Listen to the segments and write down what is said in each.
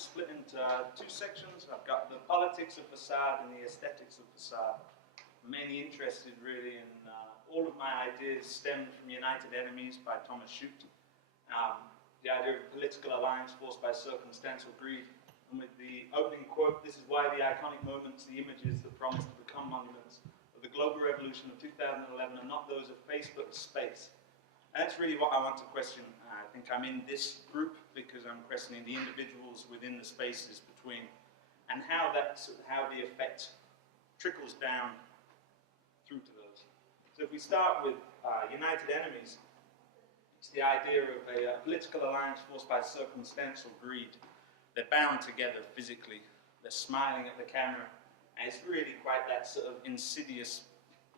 split into two sections. I've got the politics of facade and the aesthetics of facade. I'm mainly interested really in all of my ideas stemmed from United Enemies by Thomas Shute. The idea of political alliance forced by circumstantial greed. And with the opening quote, this is why the iconic moments, the images that promise to become monuments of the global revolution of 2011 are not those of Facebook space. And that's really what I want to question. I think I'm in this group because I'm questioning the individuals within the spaces between, and how the effect trickles down through to those. So if we start with United Enemies, it's the idea of a political alliance forced by circumstantial greed. They're bound together physically. They're smiling at the camera. And it's really quite that sort of insidious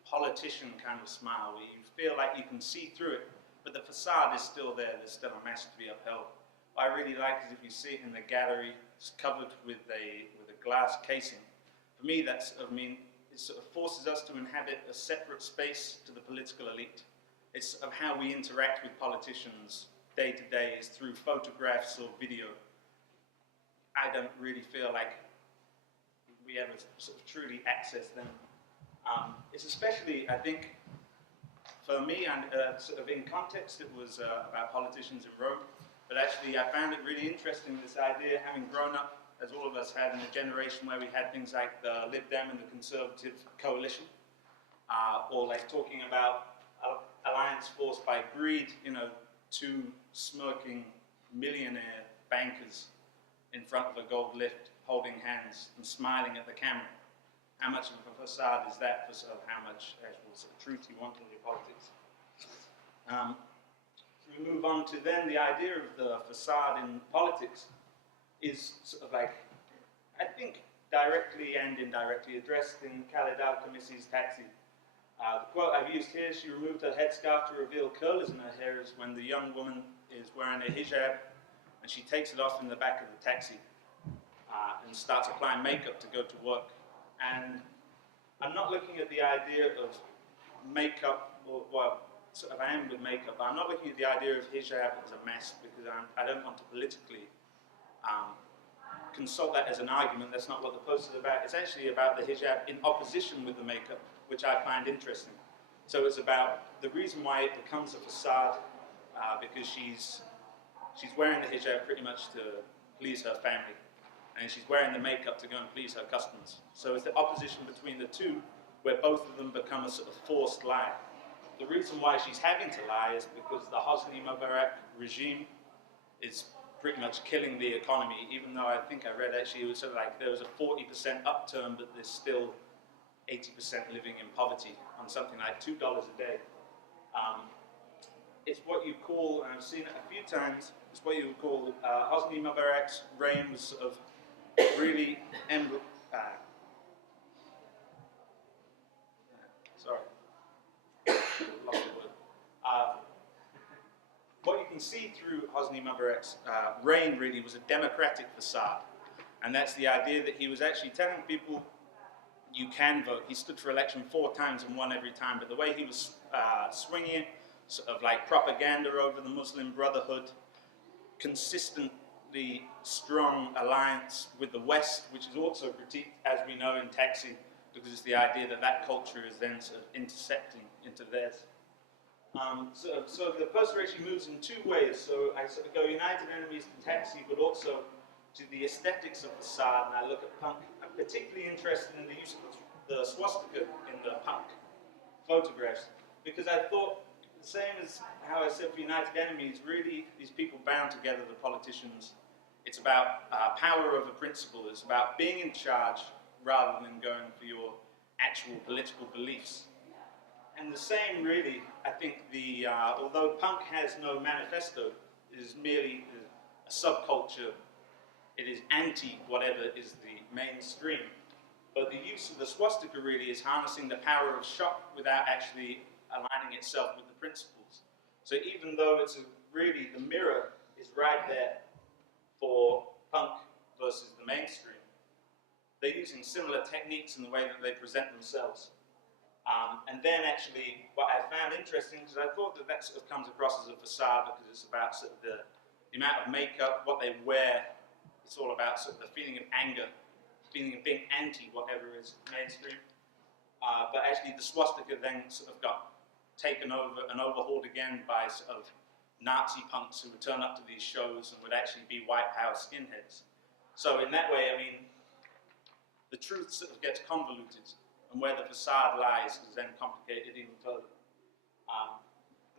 politician kind of smile where you feel like you can see through it, but the facade is still there. There's still a mess to be upheld. What I really like is if you see it in the gallery, it's covered with a glass casing. For me, it sort of forces us to inhabit a separate space to the political elite. It's of how we interact with politicians day to day is through photographs or video. I don't really feel like we ever sort of truly access them. It's especially, I think, for me, and sort of in context, it was about politicians in Rome. But actually, I found it really interesting, this idea, having grown up, as all of us had, in a generation where we had things like the Lib Dem and the Conservative coalition, or like talking about alliance forced by greed, you know, two smirking millionaire bankers in front of a gold lift, holding hands and smiling at the camera. How much of a facade is that for sort of how much actual sort of truth you want in your politics? So we move on to then the idea of the facade in politics is sort of like, I think, directly and indirectly addressed in Khaled Al-Khamissi's Taxi. The quote I've used here, she removed her headscarf to reveal curlers in her hair, is when the young woman is wearing a hijab and she takes it off in the back of the taxi and starts applying makeup to go to work. And I'm not looking at the idea of makeup, or well, sort of I am with makeup, but I'm not looking at the idea of hijab as a mess because I don't want to politically consult that as an argument. That's not what the post is about. It's actually about the hijab in opposition with the makeup, which I find interesting. So it's about the reason why it becomes a facade, because she's wearing the hijab pretty much to please her family, and she's wearing the makeup to go and please her customers. So it's the opposition between the two, where both of them become a sort of forced lie. The reason why she's having to lie is because the Hosni Mubarak regime is pretty much killing the economy, even though I think I read actually it was sort of like there was a 40% upturn, but there's still 80% living in poverty on something like $2 a day. It's what you call, and I've seen it a few times, it's what you would call Hosni Mubarak's reign was sort of really lost the word. What you can see through Hosni Mubarak's reign really was a democratic facade, and that's the idea that he was actually telling people you can vote. He stood for election 4 times and won every time, but the way he was swinging it, sort of like propaganda over the Muslim Brotherhood, consistently strong alliance with the West, which is also critiqued, as we know, in Taxi, because it's the idea that that culture is then sort of intercepting into theirs. So the poster actually moves in 2 ways. So I sort of go United Enemies to Taxi, but also to the aesthetics of facade, and I look at punk. I'm particularly interested in the use of the swastika in the punk photographs, because I thought, the same as how I said for United Enemies, really these people bound together, the politicians, it's about power over principle. It's about being in charge rather than going for your actual political beliefs. And the same really, I think, although punk has no manifesto, it is merely a subculture. It is anti-whatever is the mainstream. But the use of the swastika really is harnessing the power of shock without actually aligning itself with the principles. So even though it's really, the mirror is right there for punk versus the mainstream, they're using similar techniques in the way that they present themselves. And then actually, what I found interesting, because I thought that that sort of comes across as a facade, because it's about sort of the amount of makeup, what they wear, it's all about sort of the feeling of anger, feeling of being anti whatever is mainstream. But actually the swastika then sort of got taken over and overhauled again by sort of Nazi punks who would turn up to these shows and would actually be white power skinheads. So in that way, I mean, the truth sort of gets convoluted, and where the facade lies is then complicated even further.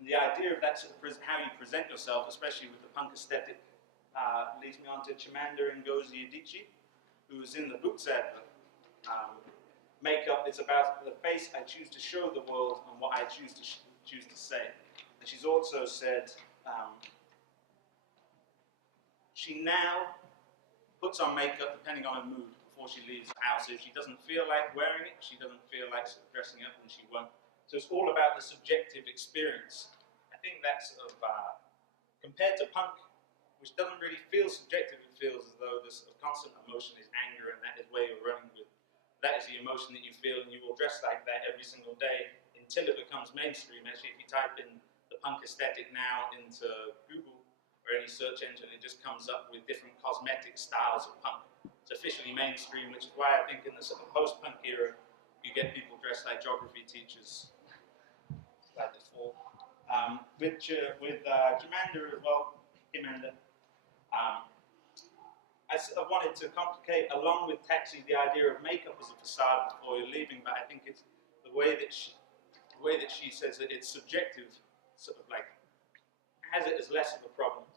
And the idea of that sort of how you present yourself, especially with the punk aesthetic, leads me on to Chimamanda Ngozi Adichie, who was in the Boots advert. Makeup is about the face I choose to show the world and what I choose to say. And she's also said she now puts on makeup depending on her mood before she leaves the house. If she doesn't feel like wearing it, she doesn't feel like sort of dressing up, then she won't. So it's all about the subjective experience. I think that's sort of, compared to punk, which doesn't really feel subjective, it feels as though this sort of constant emotion is anger, and that is where you're running with. That is the emotion that you feel, and you will dress like that every single day until it becomes mainstream. Actually, if you type in the punk aesthetic now into Google or any search engine, it just comes up with different cosmetic styles of punk. It's officially mainstream, which is why I think in the sort of post-punk era, you get people dressed like geography teachers, like before. With Chimamanda as well, I sort of wanted to complicate, along with Taxi, the idea of makeup as a facade before you're leaving, but I think it's the way that she says that it's subjective, sort of like, has it as less of a problem.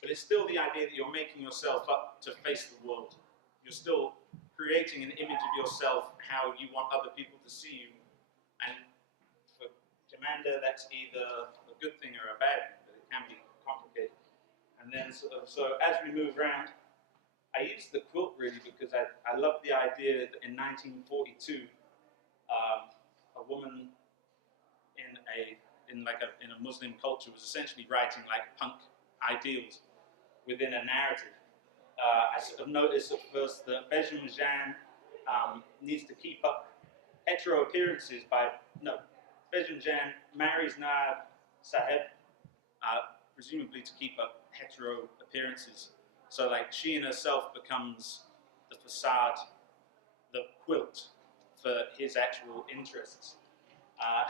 But it's still the idea that you're making yourself up to face the world. You're still creating an image of yourself, how you want other people to see you. And for Chimamanda, that's either a good thing or a bad thing, but it can be complicated. And then so as we move around, I use the quilt really because I love the idea that in 1942, a woman in a Muslim culture was essentially writing like punk ideals within a narrative. I sort of noticed at first that Bejam Jan needs to keep up hetero appearances Bejam Jan marries Naab Saheb, presumably to keep up hetero appearances. So like she in herself becomes the facade, the quilt for his actual interests.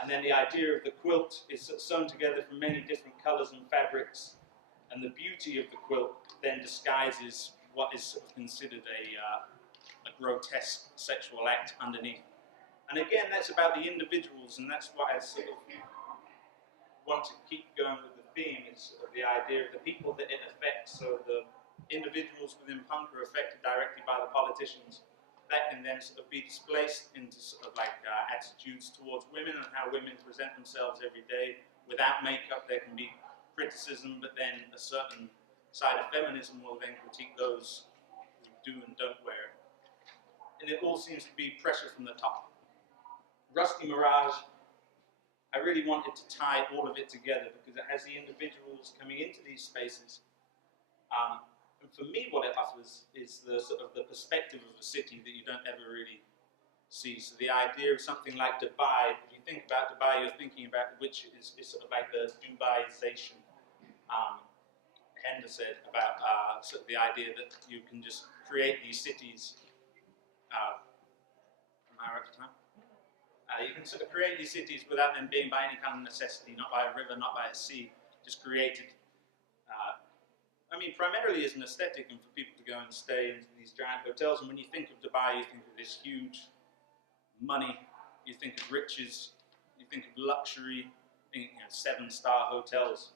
And then the idea of the quilt is sewn together from many different colors and fabrics, and the beauty of the quilt then disguises what is sort of considered a grotesque sexual act underneath. And again, that's about the individuals, and that's what I sort of want to keep going with the theme, is sort of the idea of the people that it affects. So the individuals within punk are affected directly by the politicians. That can then sort of be displaced into sort of like attitudes towards women and how women present themselves every day. Without makeup, there can be criticism, but then a certain side of feminism will then critique those who do and don't wear it. And it all seems to be pressure from the top. Rusty Mirage, I really wanted to tie all of it together because it has the individuals coming into these spaces. And for me, what it offers is the sort of the perspective of a city that you don't ever really see. So the idea of something like Dubai, if you think about Dubai, you're thinking about which is sort of like the Dubaization. Hender said about sort of the idea that you can just create these cities. Am I right for time? You can sort of create these cities without them being by any kind of necessity, not by a river, not by a sea, just created. I mean, primarily as an aesthetic and for people to go and stay into these giant hotels. And when you think of Dubai, you think of this huge money, you think of riches, you think of luxury, you think, 7-star hotels.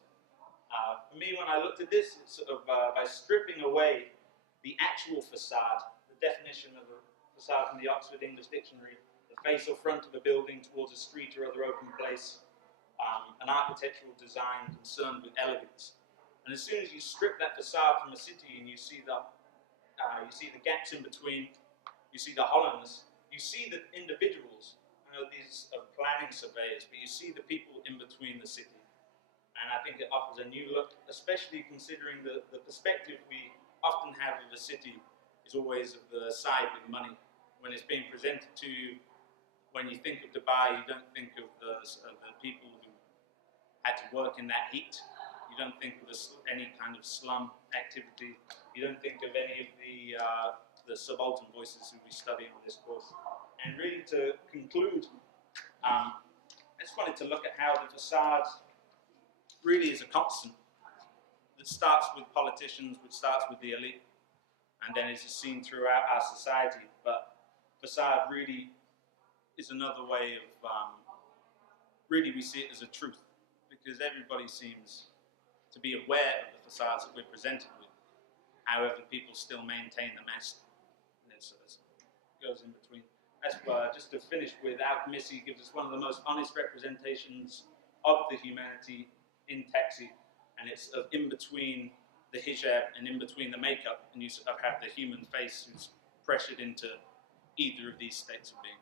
For me, when I looked at this, it's sort of by stripping away the actual facade, the definition of a facade from the Oxford English Dictionary, the face or front of a building towards a street or other open place, an architectural design concerned with elegance. And as soon as you strip that facade from a city and you see the gaps in between, you see the hollowness, you see the individuals. I know these are planning surveyors, but you see the people in between the city. And I think it offers a new look, especially considering the perspective we often have of a city is always of the side with money. When it's being presented to you, when you think of Dubai, you don't think of the people who had to work in that heat. You don't think of any kind of slum activity. You don't think of any of the subaltern voices who we study on this course. And really to conclude, I just wanted to look at how the facade really is a constant that starts with politicians, which starts with the elite, and then is seen throughout our society. But facade really is another way of, really we see it as a truth, because everybody seems to be aware of the facades that we're presented with. However, people still maintain the mask, and it goes in between. Just to finish with, Missy gives us one of the most honest representations of the humanity in Taxi, and it's in between the hijab and in between the makeup, and you sort of have the human face who's pressured into either of these states of being.